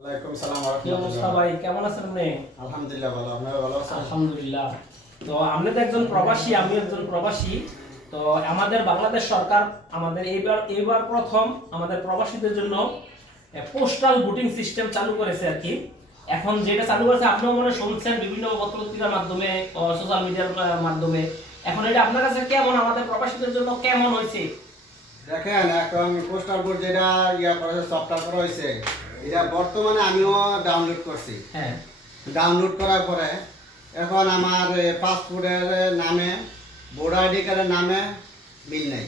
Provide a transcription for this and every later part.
ওয়ালাইকুম সালাম ওয়া কি অবস্থা রাহমাতুল্লাহ। ভাই, কেমন আছেন আপনি? আলহামদুলিল্লাহ ভালো, আপনারা ভালো আছেন? আলহামদুলিল্লাহ। তো আপনি তো একজন প্রবাসী, আমিও একজন প্রবাসী। তো আমাদের বাংলাদেশ সরকার আমাদের এইবার প্রথম আমাদের প্রবাসীদের জন্য পোস্টাল ভোটিং সিস্টেম চালু করেছে আর কি। এখন যেটা চালু করেছে আপনিও মনে হয় শুনছেন বিভিন্ন পত্রপত্রিকার মাধ্যমে, সোশ্যাল মিডিয়ার মাধ্যমে। এখন এটা আপনার কাছে কেমন, আমাদের প্রবাসীদের জন্য কেমন হয়েছে? দেখেন, এখন পোস্টাল বোর্ড যেটা করেছে, সফটওয়্যার করা হয়েছে, এটা বর্তমানে আমিও ডাউনলোড করছি। হ্যাঁ, ডাউনলোড করার পরে এখন আমার পাসপোর্টের নামে, ভোটার আইডি কার্ডের নামে মিল নেই।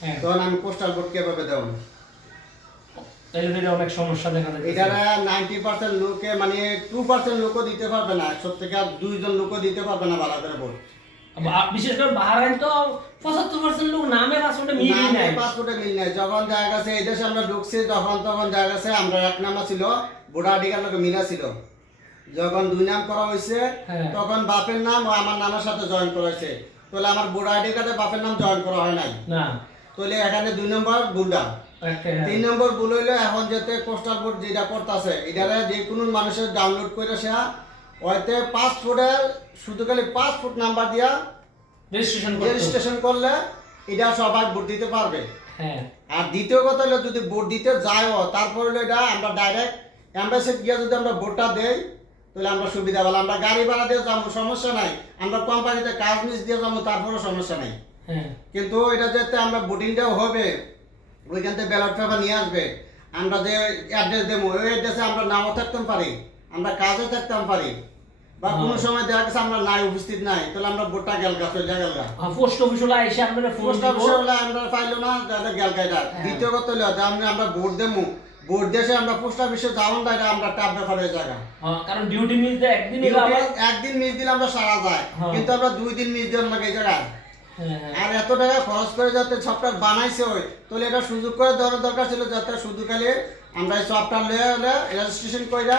হ্যাঁ, তখন আমি পোস্টাল বোর্ড কিভাবে দেব? তাইলে এটা অনেক সমস্যা দেখা যায়। এটা 90% লোকে, মানে 2% লোকও দিতে পারবে না, 100 থেকে 2 জন লোকও দিতে পারবে না ভালো করে ভোট। বিশেষ করে বাহারাইন তো 75% লোক নামে পাসপোর্টে মিলই নাই। পাসপোর্টে মিল নাই। যখন দেখা গেছে এই দেশে আমরা ঢুকছি, তখন দেখা গেছে আমরা এক নাম্বার ছিল, ভোটার আইডি কার্ড লোকে মিলা ছিল। যখন 2 নাম করা হয়েছে, হ্যাঁ। তখন বাপের নাম ও আমার নামের সাথে জয়েন করা হয়েছে। তাহলে আমার ভোটার আইডি কার্ডে বাপের নাম জয়েন করা হয় নাই। না, তাহলে এখানে 2 নম্বর ভুলটা। একটা হ্যাঁ। 3 নম্বর ভুল হইলো, এখন যেতে পোস্টাল বোর্ড যেটা করতেছে, এটারে যে কোনো মানুষের ডাউনলোড করে সে ওইতে পাসপোর্টের শুধু খালি পাসপোর্ট নাম্বার দিয়া রেজিস্ট্রেশন করলে এটা সবাই ভোট দিতে পারবে। হ্যাঁ, আর দ্বিতীয় কথা হলো, যদি ভোট দিতে যায়ও, তারপর হলো এটা আমরা ডাইরেক্ট অ্যাম্বাসিতে গিয়ে যদি আমরা ভোটটা দেই, তাহলে আমরা সুবিধা পাবো। আমরা গাড়ি ভাড়া দিয়ে যাবো, সমস্যা নাই। আমরা কোম্পানিতে কাজ মিস দিয়ে যাবো, তারপরেও সমস্যা নাই। হ্যাঁ, কিন্তু এটা যাতে আমরা ভোটিংটাও হবে, ওইখান থেকে ব্যালট পেপার নিয়ে আসবে, আমরা যে অ্যাড্রেস দেবো, ওই অ্যাড্রেসে আমরা নাও থাকতে পারি, আমরা কাজে থাকতে পারি, বা কোনো সময় দেখা গেছে আমরা নাই, উপস্থিত নাই, তাহলে আমরা ভোটটা গেলগা চলে গেলগা। পোস্ট অফিস হলো এসে আপনারা ফোন পোস্ট অফিসে হলে আমরা পাইলো না, তাহলে গেলগা। এটা দ্বিতীয় কথা হলো, আমরা ভোট দেবো, ভোট দেশে আমরা পোস্ট অফিসে যাওয়ান না, এটা আমরা টাপ ব্যাপার হয়ে জায়গা। কারণ ডিউটি মিস দেয় একদিন একদিন মিস দিলে আমরা সারা যায়, কিন্তু আমরা 2 দিন মিস দিলাম না এই জায়গায়। হ্যাঁ, আর এত টাকা খরচ করে যাতে সফটওয়্যার বানাইছে ওই, তাহলে এটা সুযোগ করে দেওয়ার দরকার ছিল, যাতে শুধু খালি আমরা এই সফটওয়্যার লিয়ে হলে রেজিস্ট্রেশন করে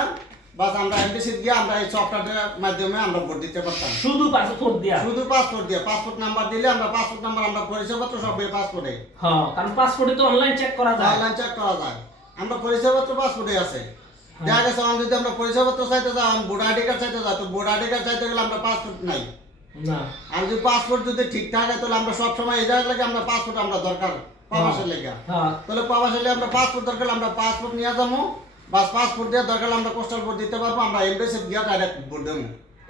বাস আমরা এমবিসিতে গিয়ে আমরা এই সফটওয়্যারের মাধ্যমে আমরা ভোট দিতে পারতাম। শুধু পাসপোর্ট দিয়া, শুধু পাসপোর্ট দিয়ে, পাসপোর্ট নাম্বার দিলে আমরা পাসপোর্ট নাম্বার, আমরা পরিচয়পত্র সব এই পাসপোর্টে। হ্যাঁ, কারণ পাসপোর্টে তো অনলাইন চেক করা যায়। অনলাইন চেক করা যায়, আমরা পরিচয়পত্র পাসপোর্টে আছে। দেখা গেছে আমার যদি আমরা পরিচয়পত্র চাইতে যাই, ভোটার আইডি কার্ড চাইতে যাই, তো ভোটার আইডি কার্ড চাইতে গেলে আমরা পাসপোর্ট নাই। না, আর যদি পাসপোর্ট যদি ঠিক থাকে, তাহলে আমরা সব সময় এই জায়গায় লাগে আমরা পাসপোর্ট আমরা দরকার প্রবাসের লেগে। হ্যাঁ, তাহলে প্রবাসের লেগে আমরা পাসপোর্ট দরকার, আমরা পাসপোর্ট নিয়ে যাবো, বাস পাসপোর্ট দিয়ে দরকার আমরা পোস্টাল ভোট দিতে পারবো, আমরা এমবিসিতে গিয়ে ডাইরেক্ট ভোট দেবো।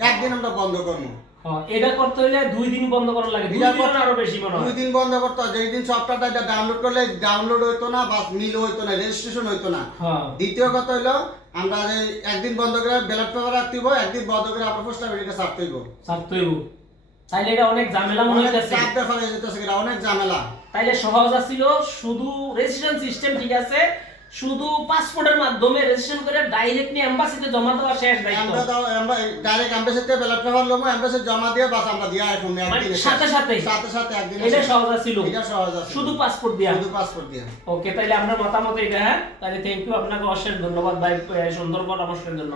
একদিন আমরা বন্ধ করবো। হ্যাঁ, এটা করতে হইলে 2 দিন বন্ধ করা লাগে, 2 দিন আরো বেশি মনে 2 হয়। দিন বন্ধ করতে হয়। যেই দিন সফটওয়্যারটা এটা ডাউনলোড করলে ডাউনলোড হইতো না, বাস মিল হইতো না, রেজিস্ট্রেশন হইতো না। হ্যাঁ, দ্বিতীয় কথা হইলো, আমরা একদিন বন্ধ করে ব্যালট পেপার রাখতে হইব, একদিন বন্ধ করে আমরা পোস্টাল ভোটটা ছাড়তে হইব। ছাড়তেই হবে। তাইলে এটা অনেক ঝামেলা মনে অনেক হইতাছে। চাপ ব্যাপার হয়ে যেতেছে, এটা অনেক ঝামেলা। তাইলে সহজ ছিল শুধু রেজিস্ট্রেশন সিস্টেম, ঠিক আছে, শুধু পাসপোর্টের মাধ্যমে রেজিস্ট্রেশন করে ডাইরেক্ট নিয়ে এমবাসিতে জমা দেওয়া শেষ দায়িত্ব। আমরা ডাইরেক্ট এমবাসিতে ব্যালট পেপার লমো, এমবাসি জমা দিয়ে বাস আমরা দিয়া এখন একদিন সাথে সাথে একদিন এটা সহজ ছিল, এটা সহজ আছে, শুধু পাসপোর্ট দিয়া। শুধু পাসপোর্ট দিয়া। ওকে, তাইলে আমরা মতামত এটা। হ্যাঁ, তাহলে থ্যাংক ইউ, আপনাকে অশেষ ধন্যবাদ ভাই সুন্দর পরামর্শের জন্য।